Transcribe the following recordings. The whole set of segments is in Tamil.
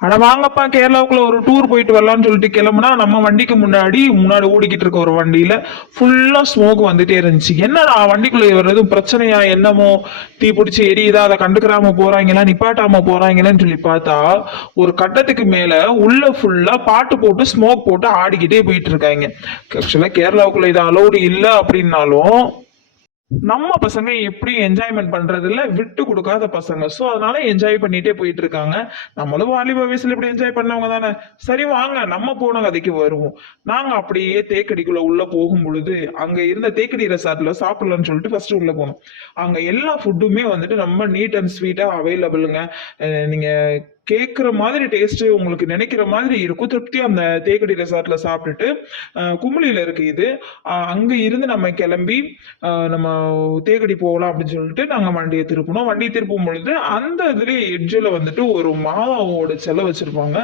அட வாங்கப்பா கேரளாவுக்குள்ள ஒரு டூர் போயிட்டு வரலாம்னு சொல்லிட்டு கிளம்புனா நம்ம வண்டிக்கு முன்னாடி முன்னாடி ஓடிக்கிட்டு இருக்க ஒரு வண்டியில ஃபுல்லா ஸ்மோக் வந்துட்டே இருந்துச்சு. என்னடா வண்டிக்குள்ள வர்றது பிரச்சனையா என்னமோ தீ பிடிச்சி எரியுதா அதை கண்டுக்கிறாம போறாங்களா நிப்பாட்டாம போறாங்களான்னு சொல்லி பார்த்தா ஒரு கட்டத்துக்கு மேல உள்ள ஃபுல்லா பாட்டு போட்டு ஸ்மோக் போட்டு ஆடிக்கிட்டே போயிட்டு இருக்காங்க. ஆக்சுவலா கேரளாவுக்குள்ள இது அலௌடு இல்லை அப்படின்னாலும் நம்ம பசங்க எப்படி என்ஜாய்மெண்ட் பண்றதுல விட்டு கொடுக்காத பசங்க. ஸோ அதனால என்ஜாய் பண்ணிட்டே போயிட்டு இருக்காங்க. நம்மளும் வாலிப வயசுல இப்படி என்ஜாய் பண்ணவங்க தானே. சரி வாங்க நம்ம போன கதைக்கு வருவோம். நாங்க அப்படியே தேக்கடிக்குள்ள உள்ள போகும் பொழுது அங்க இருந்த தேக்கடி ரெசார்ட்ல சாப்பிடலாம்னு சொல்லிட்டு ஃபர்ஸ்ட் உள்ள போனோம். அங்க எல்லா ஃபுட்டுமே வந்துட்டு ரொம்ப நீட் அண்ட் ஸ்வீட்டா அவைலபிளுங்க நீங்க கேட்குற மாதிரி டேஸ்ட் உங்களுக்கு நினைக்கிற மாதிரி இருக்கும். திருப்தி அந்த தேக்கடி ரெசார்ட்ல சாப்பிட்டுட்டு அஹ், குமுளியில இருக்கு இது. அங்கே அங்க இருந்து நம்ம கிளம்பி நம்ம தேக்கடி போகலாம் அப்படின்னு சொல்லிட்டு நாங்க வண்டியை திருப்பினோம். வண்டியை திருப்பும் பொழுது அந்த இதுல எட்ஜில் வந்துட்டு ஒரு மாதாவோட செலை வச்சிருப்பாங்க.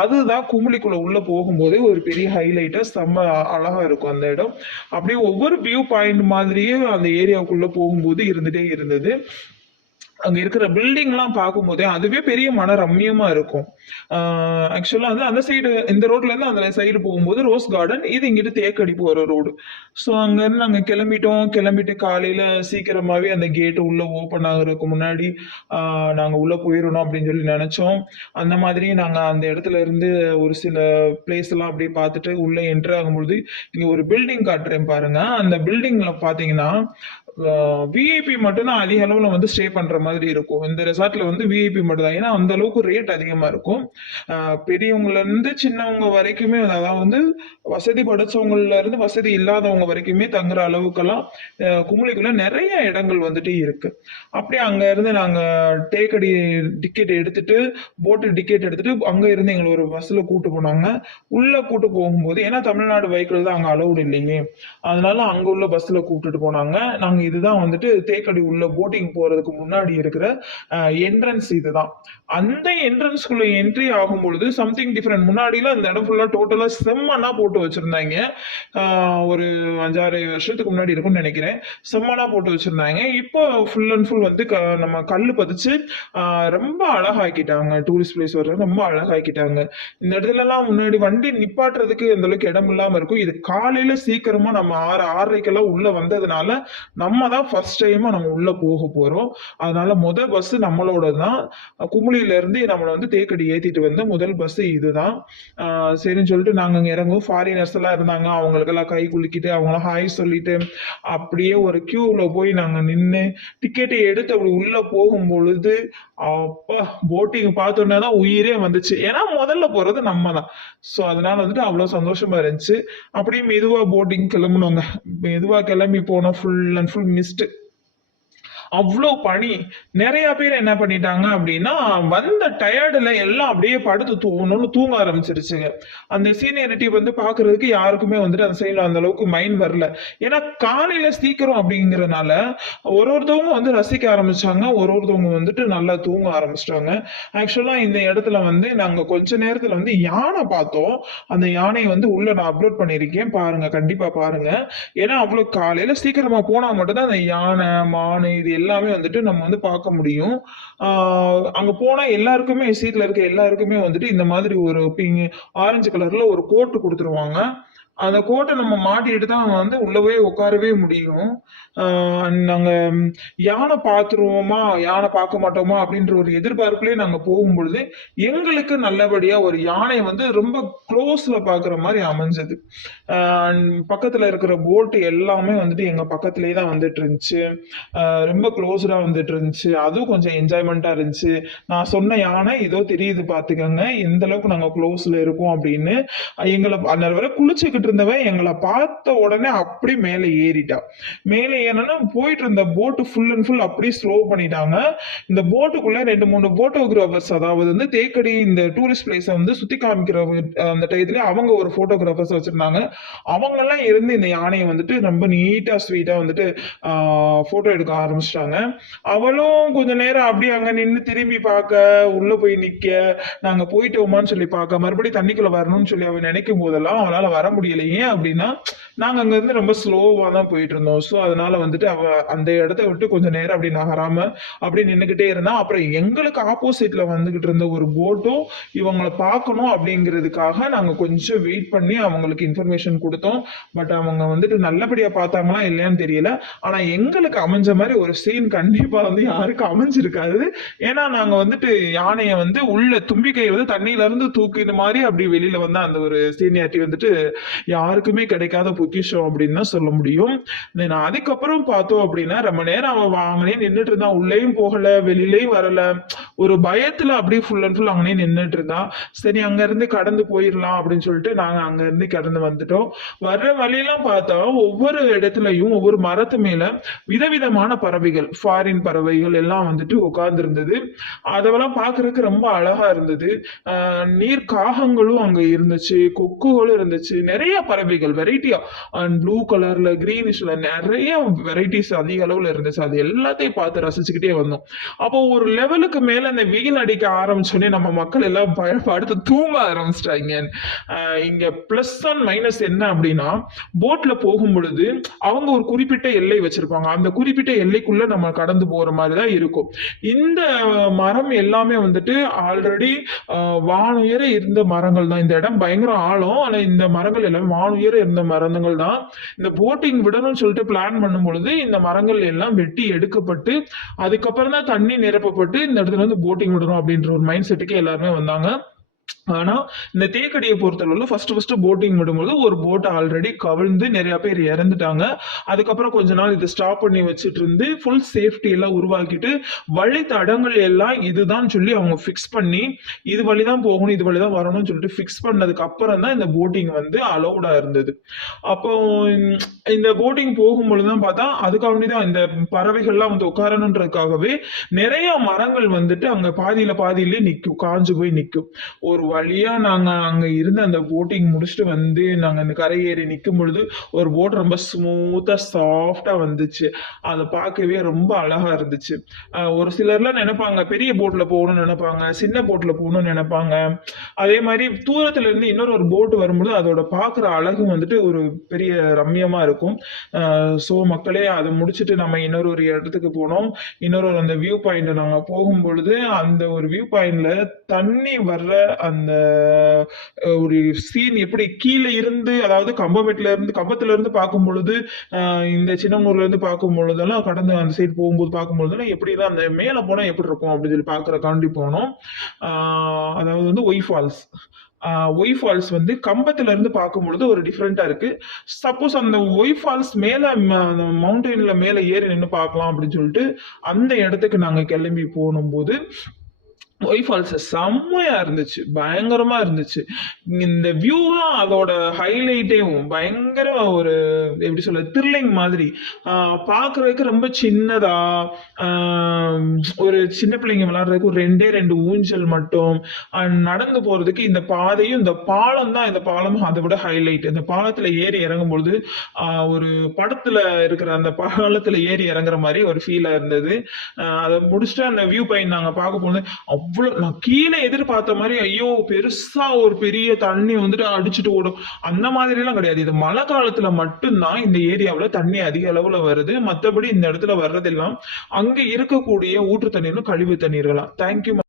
அதுதான் குமுளிக்குள்ள உள்ள போகும்போதே ஒரு பெரிய ஹைலைட்டா செம்ம அழகா இருக்கும் அந்த இடம். அப்படியே ஒவ்வொரு வியூ பாயிண்ட் மாதிரியே அந்த ஏரியாவுக்குள்ள போகும்போது இருந்துட்டே இருந்தது. அங்க இருக்கிற பில்டிங்லாம் பார்க்கும்போதே அதுவே பெரிய மன ரம்யமா இருக்கும். ஆக்சுவலா வந்து அந்த சைடு இந்த ரோட்ல இருந்து அந்த சைடு போகும்போது ரோஸ் கார்டன் இது இங்கிட்டு தேக்கடி போற ரோடு ஸோ அங்க இருந்து நாங்க கிளம்பிட்டோம். கிளம்பிட்டு காலையில சீக்கிரமாவே அந்த கேட்டு உள்ள ஓப்பன் ஆகுறதுக்கு முன்னாடி நாங்க உள்ள போயிடணும் அப்படின்னு சொல்லி நினைச்சோம். அந்த மாதிரி நாங்க அந்த இடத்துல இருந்து ஒரு சில பிளேஸ் எல்லாம் அப்படியே பார்த்துட்டு உள்ள என்டர் ஆகும்பொழுது இங்க ஒரு பில்டிங் காட்டுறேன் பாருங்க. அந்த பில்டிங்ல பாத்தீங்கன்னா விஐபி மட்டும்தான் அதிக அளவில் வந்து ஸ்டே பண்ற மாதிரி இருக்கும். இந்த ரெசார்ட்ல வந்து விஐபி மட்டும் தான் ஏன்னா அந்த அளவுக்கு ரேட் அதிகமா இருக்கும். ஆஹ் பெரியவங்கல இருந்து சின்னவங்க வரைக்குமே அதாவது வந்து வசதி படைச்சவங்கல இருந்து வசதி இல்லாதவங்க வரைக்குமே தங்குற அளவுக்கெல்லாம் குமுளிக்குள்ள நிறைய இடங்கள் வந்துட்டு இருக்கு. அப்படியே அங்க இருந்து நாங்க டேக்கடி டிக்கெட் எடுத்துட்டு போட்டு டிக்கெட் எடுத்துட்டு அங்க இருந்து எங்களை ஒரு பஸ்ல கூட்டு போனாங்க. உள்ள கூட்டு போகும்போது ஏன்னா தமிழ்நாடு வெஹிக்கிள் தான் அங்க அலௌடு இல்லையே அதனால அங்க உள்ள பஸ்ல கூப்பிட்டுட்டு போனாங்க. நாங்க இதுதான் வந்துட்டு தேக்கடி உள்ள போட்டிங் போறதுக்கு முன்னாடி இருக்கிற என்ட்ரன்ஸ் இதுதான். அந்த என்ட்ரன்ஸ்குள்ள என்ட்ரி ஆகும் பொழுது சம்திங் டிஃப்ரெண்ட் முன்னாடிலாம் இந்த இடம் ஃபுல்லா டோட்டலா செம்மனா போட்டு வச்சிருந்தாங்க. ஆஹ் ஒரு அஞ்சாறு வருஷத்துக்கு முன்னாடி இருக்கும்னு நினைக்கிறேன். செம்மனா போட்டு வச்சிருந்தாங்க. இப்போ ஃபுல் அண்ட் ஃபுல் வந்து க- நம்ம கல் பதிச்சு ரொம்ப அழகாக்கிட்டாங்க. டூரிஸ்ட் பிளேஸ் வர ரொம்ப அழகாக்கிட்டாங்க. இந்த இடத்துல எல்லாம் முன்னாடி வண்டி நிப்பாட்டுறதுக்கு அந்த அளவுக்கு இடம் இல்லாம இருக்கும். இது காலையில சீக்கிரமா நம்ம ஆறு ஆறரைக்கெல்லாம் உள்ள வந்ததுனால நம்ம நம்ம தான் ஃபர்ஸ்ட் டைமாக நம்ம உள்ள போக போறோம். அதனால முதல் பஸ் நம்மளோட தான் குமுளியில இருந்து நம்மளை வந்து தேக்கடி ஏத்திட்டு வந்த முதல் பஸ் இதுதான். சரின்னு சொல்லிட்டு நாங்க அங்கே இறங்குவோம். ஃபாரினர்ஸ் எல்லாம் இருந்தாங்க. அவங்களுக்கெல்லாம் கை குலுக்கிட்டு அவங்களாம் ஹாய் சொல்லிட்டு அப்படியே ஒரு கியூல போய் நாங்க நின்று டிக்கெட்டை எடுத்து அப்படி உள்ள போகும் பொழுது அப்பா போட்டிங் பார்த்தோன்னே தான் உயிரே வந்துச்சு. ஏன்னா முதல்ல போறது நம்ம தான் ஸோ அதனால வந்துட்டு அவ்வளோ சந்தோஷமா இருந்துச்சு. அப்படியே மெதுவா போட்டிங் கிளம்புனோங்க. மெதுவா கிளம்பி போனோம். ஃபுல் அண்ட் ஃபுல் missed அவ்வளோ பனி. நிறைய பேர் என்ன பண்ணிட்டாங்க அப்படின்னா வந்த டயர்டில் எல்லாம் அப்படியே படுத்து தூங்கணும்னு தூங்க ஆரம்பிச்சிருச்சுங்க. அந்த சீனியரிட்டி வந்து பார்க்கறதுக்கு யாருக்குமே வந்துட்டு அந்த சைடில் அந்த அளவுக்கு மைண்ட் வரல. ஏன்னா காலையில் சீக்கிரம் அப்படிங்கிறனால ஒரு ஒருத்தவங்க வந்து ரசிக்க ஆரம்பிச்சாங்க ஒரு ஒருத்தவங்க வந்துட்டு நல்லா தூங்க ஆரம்பிச்சிட்டாங்க. ஆக்சுவலாக இந்த இடத்துல வந்து நாங்கள் கொஞ்ச நேரத்தில் வந்து யானை பார்த்தோம். அந்த யானையை வந்து உள்ள நான் அப்லோட் பண்ணியிருக்கேன். பாருங்க கண்டிப்பாக பாருங்க. ஏன்னா அவ்வளோ காலையில் சீக்கிரமாக போனால் மட்டும்தான் அந்த யானை மானு இது எல்லாமே வந்துட்டு நம்ம வந்து பார்க்க முடியும். அங்க போனா எல்லாருக்குமே சீட்ல இருக்க எல்லாருக்குமே வந்துட்டு இந்த மாதிரி ஒரு பிங்க் ஆரஞ்சு கலர்ல ஒரு கோட்டு கொடுத்துருவாங்க. அந்த கோட்டை நம்ம மாட்டிட்டு தான் வந்து உள்ளவே உட்காரவே முடியும். நாங்க யானை பார்த்துருவோமா யானை பார்க்க மாட்டோமா அப்படின்ற ஒரு எதிர்பார்ப்புலயே நாங்க போகும்பொழுது எங்களுக்கு நல்லபடியா ஒரு யானை வந்து ரொம்ப க்ளோஸ்ல பாக்குற மாதிரி அமைஞ்சது. பக்கத்துல இருக்கிற போட் எல்லாமே வந்துட்டு எங்க பக்கத்துலயே தான் வந்துட்டு இருந்துச்சு. ரொம்ப க்ளோஸ்டா வந்துட்டு இருந்துச்சு. அதுவும் கொஞ்சம் என்ஜாய்மெண்டா இருந்துச்சு. நான் சொன்ன யானை இதோ தெரியுது பாத்துக்கோங்க. எந்த அளவுக்கு நாங்க க்ளோஸ்ல இருக்கோம் அப்படின்னு எங்களை அந்த வரை குளிச்சுக்கிட்டு இருந்தவன் எங்களை பார்த்த உடனே அப்படி மேலே ஏறிட்டான் மேலே ஏன்னா போயிட்டு இருந்த போட்டு ஃபுல் அண்ட் ஃபுல் அப்படியே ஸ்லோ பண்ணிட்டாங்க. இந்த போட்டுக்குள்ள ரெண்டு மூணு போட்டோகிராஃபர்ஸ் அதாவது வந்து தேக்கடி இந்த டூரிஸ்ட் பிளேஸை வந்து சுத்தி காமிக்கிற அந்த டயத்துல அவங்க ஒரு போட்டோகிராஃபர்ஸ் வச்சிருந்தாங்க. அவங்க எல்லாம் இருந்து இந்த யானையை வந்துட்டு ரொம்ப நீட்டா ஸ்வீட்டா வந்துட்டு போட்டோ எடுக்க ஆரம்பிச்சிட்டாங்க. அவளும் கொஞ்ச நேரம் அப்படியே அங்க நின்று திரும்பி பார்க்க உள்ள போய் நிக்க நாங்க போயிட்டோமான்னு சொல்லி பார்க்க மறுபடியும் தண்ணிக்குள்ள வரணும்னு சொல்லி அவன் நினைக்கும் போதெல்லாம் அவனால வர முடியல. முடியல ஏன் அப்படின்னா நாங்க அங்க இருந்து ரொம்ப ஸ்லோவா தான் போயிட்டு இருந்தோம் ஸோ அதனால வந்துட்டு அவ அந்த இடத்த விட்டு கொஞ்சம் நேரம் அப்படி நகராம அப்படி நின்னுக்கிட்டே இருந்தா அப்புறம் எங்களுக்கு ஆப்போசிட்ல வந்துகிட்டு இருந்த ஒரு போட்டும் இவங்களை பார்க்கணும் அப்படிங்கிறதுக்காக நாங்க கொஞ்சம் வெயிட் பண்ணி அவங்களுக்கு இன்ஃபர்மேஷன் கொடுத்தோம். பட் அவங்க வந்துட்டு நல்லபடியா பார்த்தாங்களா இல்லையான்னு தெரியல. ஆனா எங்களுக்கு அமைஞ்ச மாதிரி ஒரு சீன் கண்டிப்பா வந்து யாருக்கும் அமைஞ்சிருக்காது. ஏன்னா நாங்க வந்துட்டு யானையை வந்து உள்ள தும்பிக்கையை வந்து தண்ணியில இருந்து தூக்கின மாதிரி அப்படி வெளியில வந்த அந்த ஒரு சீனியாரிட்டி வந்துட்டு யாருக்குமே கிடைக்காத பொக்கிஷம் அப்படின்னு தான் சொல்ல முடியும். தென் அதுக்கப்புறம் பார்த்தோம் அப்படின்னா ரொம்ப நேரம் அவன் வாங்கினே நின்றுட்டு இருந்தான். உள்ளேயும் போகல வெளியிலையும் வரல. ஒரு பயத்துல அப்படியே ஃபுல் அண்ட் ஃபுல் அங்கே நின்றுட்டு இருந்தா சரி அங்க இருந்து கடந்து போயிடலாம் அப்படின்னு சொல்லிட்டு நாங்க அங்க இருந்து கடந்து வந்துட்டோம். வர்ற வழியெல்லாம் பார்த்தா ஒவ்வொரு இடத்துலயும் ஒவ்வொரு மரத்து மேல விதவிதமான பறவைகள் ஃபாரின் பறவைகள் எல்லாம் வந்துட்டு உட்கார்ந்து இருந்தது அதெல்லாம் பாக்குறதுக்கு ரொம்ப அழகா இருந்தது. நீர் காகங்களும் அங்க இருந்துச்சு கொக்குகளும் இருந்துச்சு நிறைய பறவைகள் வெரைட்டியா அண்ட் ப்ளூ கலர்ல கிரீனிஷ்ல நிறைய வெரைட்டிஸ் அதிக அளவுல இருந்துச்சு. அது எல்லாத்தையும் பார்த்து ரசிச்சுக்கிட்டே வந்தோம். அப்போ ஒரு லெவலுக்கு மேல அந்த வெயில் அடிக்க ஆரம்பிச்சோடனே நம்ம மக்கள் எல்லாம் பய- படுத்து தூங்க ஆரம்பிச்சிட்டாங்க. இங்க பிளஸ் அண்ட் மைனஸ் என்ன அப்படின்னா போட்ல போகும் பொழுது அவங்க ஒரு குறிப்பிட்ட எல்லை வச்சிருப்பாங்க. அந்த குறிப்பிட்ட எல்லைக்குள்ள நம்ம கடந்து போற மாதிரி தான் இருக்கும். இந்த மரம் எல்லாமே வந்துட்டு ஆல்ரெடி வானுயர இருந்த மரங்கள் தான். இந்த இடம் பயங்கர ஆழம். ஆனா இந்த மரங்கள் எல்லாமே வானுயர இருந்த மரங்கள் தான். இந்த போட்டிங் விடணும்னு சொல்லிட்டு பிளான் பண்ணும் பொழுது இந்த மரங்கள் எல்லாம் வெட்டி எடுக்கப்பட்டு அதுக்கப்புறம் தான் தண்ணி நிரப்பப்பட்டு இந்த இடத்துல வந்து போட்டிங் விடணும் அப்படின்ற ஒரு மைண்ட் செட்டுக்கு எல்லாருமே வந்தாங்க. ஆனா இந்த தேக்கடியை பொறுத்தளவுல ஃபர்ஸ்ட் ஃபர்ஸ்ட் போட்டிங் விடும்போது ஒரு போட் ஆல்ரெடி கவிழ்ந்து நிறைய பேர் இறந்துட்டாங்க. அதுக்கப்புறம் கொஞ்ச நாள் இதை ஸ்டாப் பண்ணி வச்சுட்டு இருந்து ஃபுல் சேஃப்டி எல்லாம் உருவாக்கிட்டு வழி தடங்கள் எல்லாம் இதுதான் சொல்லி அவங்க ஃபிக்ஸ் பண்ணி இது வழி தான் போகணும் இது வழி தான் வரணும்னு சொல்லிட்டு ஃபிக்ஸ் பண்ணதுக்கு அப்புறம் தான் இந்த போட்டிங் வந்து அலௌடா இருந்தது. அப்போ இந்த போட்டிங் போகும்பொழுது தான் பார்த்தா அதுக்காக தான் இந்த பறவைகள்லாம் வந்து உட்காரணுன்றதுக்காகவே நிறைய மரங்கள் வந்துட்டு அங்க பாதியில பாதியிலே நிற்கும் காஞ்சு போய் நிற்கும் ஒரு வழியா நாங்க அங்க இருந்து அந்த போட்டிங் முடிச்சுட்டு வந்து நாங்க அந்த கரை ஏறி நிக்கும் பொழுது ஒரு போட் ரொம்ப ஸ்மூத்தா சாஃப்டா வந்துச்சு. அதை பார்க்கவே ரொம்ப அழகா இருந்துச்சு. ஒரு சிலர்லாம் நினைப்பாங்க பெரிய போட்ல போகணும்னு நினைப்பாங்க சின்ன போட்ல போகணும்னு நினைப்பாங்க. அதே மாதிரி தூரத்துல இருந்து இன்னொரு ஒரு போட் வரும்போது அதோட பார்க்குற அழகு வந்துட்டு ஒரு பெரிய ரம்யமா இருக்கும். ஸோ மக்களே அதை முடிச்சுட்டு நம்ம இன்னொரு ஒரு இடத்துக்கு போனோம். இன்னொரு ஒரு அந்த வியூ பாயிண்ட் நாங்கள் போகும் பொழுது அந்த ஒரு வியூ பாயிண்ட்ல தண்ணி வர்ற அந்த ஒரு சீன் எப்படி கீழே இருந்து அதாவது கம்பமெட்ல இருந்து கம்பத்துல இருந்து பார்க்கும் பொழுது இந்த சின்னமூர்ல இருந்து பார்க்கும் பொழுதெல்லாம் கடந்து அந்த சைடு போகும்போது பார்க்கும் பொழுதெல்லாம் எப்படிலாம் அந்த மேலே போனா எப்படி இருக்கும் அப்படின்னு சொல்லி பார்க்குறக்காண்டி போனோம். அதாவது வந்து ஒய் ஃபால்ஸ் ஒய் ஃபால்ஸ் வந்து கம்பத்துல இருந்து பார்க்கும் பொழுது ஒரு டிஃப்ரெண்டா இருக்கு. சப்போஸ் அந்த ஒய் ஃபால்ஸ் மேல மவுண்டெயின்ல மேல ஏறி நின்று பார்க்கலாம் அப்படின்னு சொல்லிட்டு அந்த இடத்துக்கு நாங்க கிளம்பி போகும்போது ஒய் ஃபால்ஸ் செம்மையா இருந்துச்சு. பயங்கரமா இருந்துச்சு. இந்த வியூலாம் அதோட ஹைலைட்டேவும் பயங்கர ஒரு எப்படி சொல்ல த்ரில்லிங் மாதிரி. பார்க்குறதுக்கு ரொம்ப சின்னதா ஒரு சின்ன பிள்ளைங்க விளாடுறதுக்கு ஒரு ரெண்டே ரெண்டு ஊஞ்சல் மட்டும். நடந்து போறதுக்கு இந்த பாதையும் இந்த பாலம் தான் இந்த பாலமும் அதை விட ஹைலைட் இந்த பாலத்துல ஏறி இறங்கும் பொழுது ஒரு படத்துல இருக்கிற அந்த பாலத்துல ஏறி இறங்குற மாதிரி ஒரு ஃபீலா இருந்தது. அதை முடிச்சுட்டு அந்த வியூ பாயிண்ட் நாங்க பார்க்க போனது அவ்வளோ நான் கீழே எதிர்பார்த்த மாதிரி ஐயோ பெருசா ஒரு பெரிய தண்ணி வந்துட்டு அடிச்சுட்டு ஓடும். அந்த மாதிரி எல்லாம் கிடையாது. இது மழை காலத்துல மட்டும்தான் இந்த ஏரியாவுல தண்ணி அதிக அளவுல வருது. மத்தபடி இந்த இடத்துல வர்றதெல்லாம் அங்க இருக்கக்கூடிய ஊற்று தண்ணீரும் கழிவு தண்ணீர்களாம் தேங்க்யூ